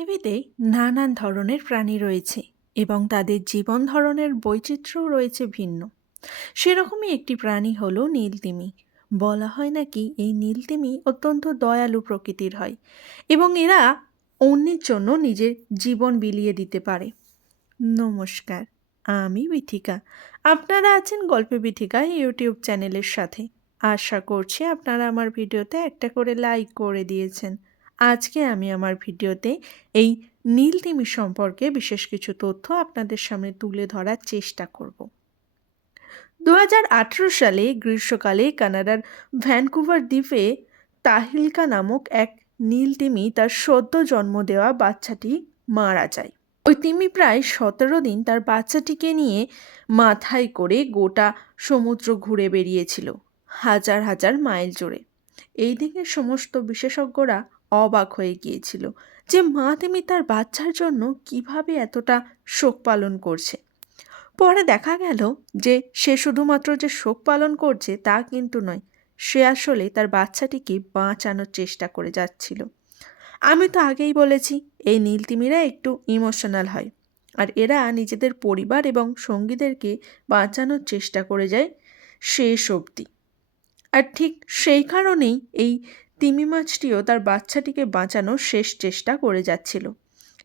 পৃথিবীতে নানান ধরনের প্রাণী রয়েছে এবং তাদের জীবন ধরনের বৈচিত্র্যও রয়েছে ভিন্ন। সেরকমই একটি প্রাণী হল নীলতিমি। বলা হয় নাকি এই নীলতিমি অত্যন্ত দয়ালু প্রকৃতির হয় এবং এরা অন্যের জন্য নিজের জীবন বিলিয়ে দিতে পারে। নমস্কার, আমি বিথিকা। আপনারা আছেন গল্পে বিথিকা ইউটিউব চ্যানেলের সাথে। আশা করছি আপনারা আমার ভিডিওতে একটা করে লাইক করে দিয়েছেন। আজকে আমি আমার ভিডিওতে এই নীলতিমি সম্পর্কে বিশেষ কিছু তথ্য আপনাদের সামনে তুলে ধরার চেষ্টা করব। দু হাজার আঠেরো সালে গ্রীষ্মকালে কানাডার ভ্যানকুভার দ্বীপে তাহিলকা নামক এক নীলতিমি তার সদ্য জন্ম দেওয়া বাচ্চাটি মারা যায়। ওই তিমি প্রায় সতেরো দিন তার বাচ্চাটিকে নিয়ে মাথায় করে গোটা সমুদ্র ঘুরে বেরিয়েছিল হাজার হাজার মাইল জুড়ে। এই দিকে সমস্ত বিশেষজ্ঞরা অবাক হয়ে গিয়েছিল যে মা তিমি তার বাচ্চার জন্য কীভাবে এতটা শোক পালন করছে। পরে দেখা গেল যে সে শুধুমাত্র যে শোক পালন করছে তা কিন্তু নয়, সে আসলে তার বাচ্চাটিকে বাঁচানোর চেষ্টা করে যাচ্ছিল। আমি তো আগেই বলেছি, এই নীলতিমিরা একটু ইমোশনাল হয় আর এরা নিজেদের পরিবার এবং সঙ্গীদেরকে বাঁচানোর চেষ্টা করে যায় শেষ অবধি। আর ঠিক সেই কারণেই এই তিমি মাছটিও তার বাচ্চাটিকে বাঁচানোর শেষ চেষ্টা করে যাচ্ছিল।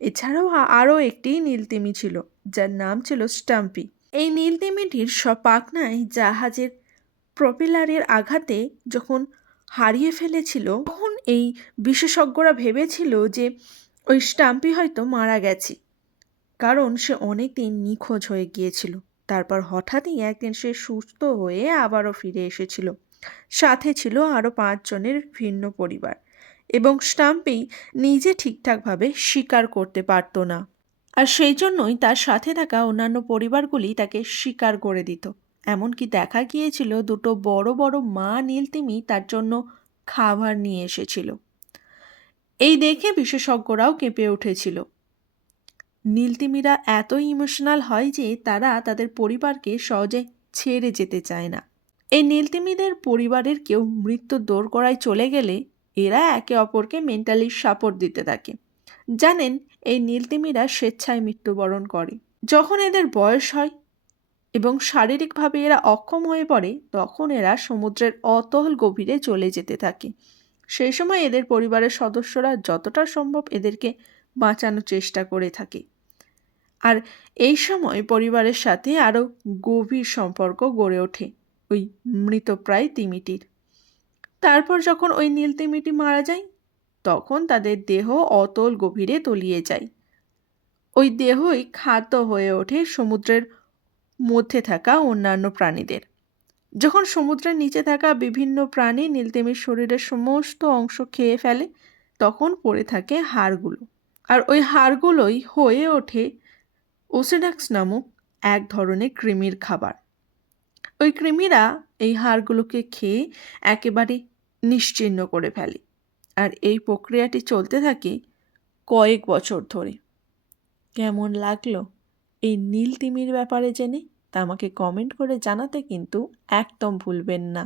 এছাড়াও আরও একটি নীলতিমি ছিল, যার নাম ছিল স্টাম্পি। এই নীলতিমিটির সব পাখনায় জাহাজের প্রপেলারের আঘাতে যখন হারিয়ে ফেলেছিল, তখন এই বিশেষজ্ঞরা ভেবেছিল যে ওই স্টাম্পি হয়তো মারা গেছে, কারণ সে অনেক দিন নিখোঁজ হয়ে গিয়েছিল। তারপর হঠাৎই একদিন সে সুস্থ হয়ে আবারও ফিরে এসেছিল। সাথে ছিল আরও পাঁচজনের ভিন্ন পরিবার এবং স্টাম্পি নিজে ঠিকঠাকভাবে স্বীকার করতে পারতো না। আর সেই জন্যই তার সাথে থাকা অন্যান্য পরিবারগুলি তাকে স্বীকার করে দিত। এমনকি দেখা গিয়েছিল দুটো বড় বড় মা নীলতিমি তার জন্য খাবার নিয়ে এসেছিল। এই দেখে বিশেষজ্ঞরাও কেঁপে উঠেছিল। নীলতিমিরা এত ইমোশনাল হয় যে তারা তাদের পরিবারকে সহজে ছেড়ে যেতে চায় না। এই নীলতিমিদের পরিবারের কেউ মৃত্যুর করায় চলে গেলে এরা একে অপরকে মেন্টালি সাপোর্ট দিতে থাকে। জানেন, এই নীলতিমিরা স্বেচ্ছায় মৃত্যুবরণ করে। যখন এদের বয়স হয় এবং শারীরিকভাবে এরা অক্ষম হয়ে পড়ে, তখন এরা সমুদ্রের অতল গভীরে চলে যেতে থাকে। সেই সময় এদের পরিবারের সদস্যরা যতটা সম্ভব এদেরকে বাঁচানোর চেষ্টা করে থাকে। আর এই সময় পরিবারের সাথে আরও গভীর সম্পর্ক গড়ে ওঠে। ওই মৃতপ্রায় তিমিটির। তারপর যখন ওই নীল তিমিটি মারা যায়, তখন তাদের দেহ অতল গভীরে তলিয়ে যায়। ওই দেহই খাদ্য হয়ে ওঠে সমুদ্রের মধ্যে থাকা অন্যান্য প্রাণীদের। যখন সমুদ্রের নিচে থাকা বিভিন্ন প্রাণী নীলতিমির শরীরের সমস্ত অংশ খেয়ে ফেলে, তখন পড়ে থাকে হাড়গুলো। আর ওই হাড়গুলোই হয়ে ওঠে ওসেডাক্স নামক এক ধরনের কৃমির খাবার। ওই কৃমিরা এই হাড়গুলোকে খেয়ে একেবারে নিশ্চিহ্ন করে ফেলে। আর এই প্রক্রিয়াটি চলতে থাকে কয়েক বছর ধরে। কেমন লাগল এই নীল তিমির ব্যাপারে জেনে? তা আমাকে কমেন্ট করে জানাতে কিন্তু একদম ভুলবেন না।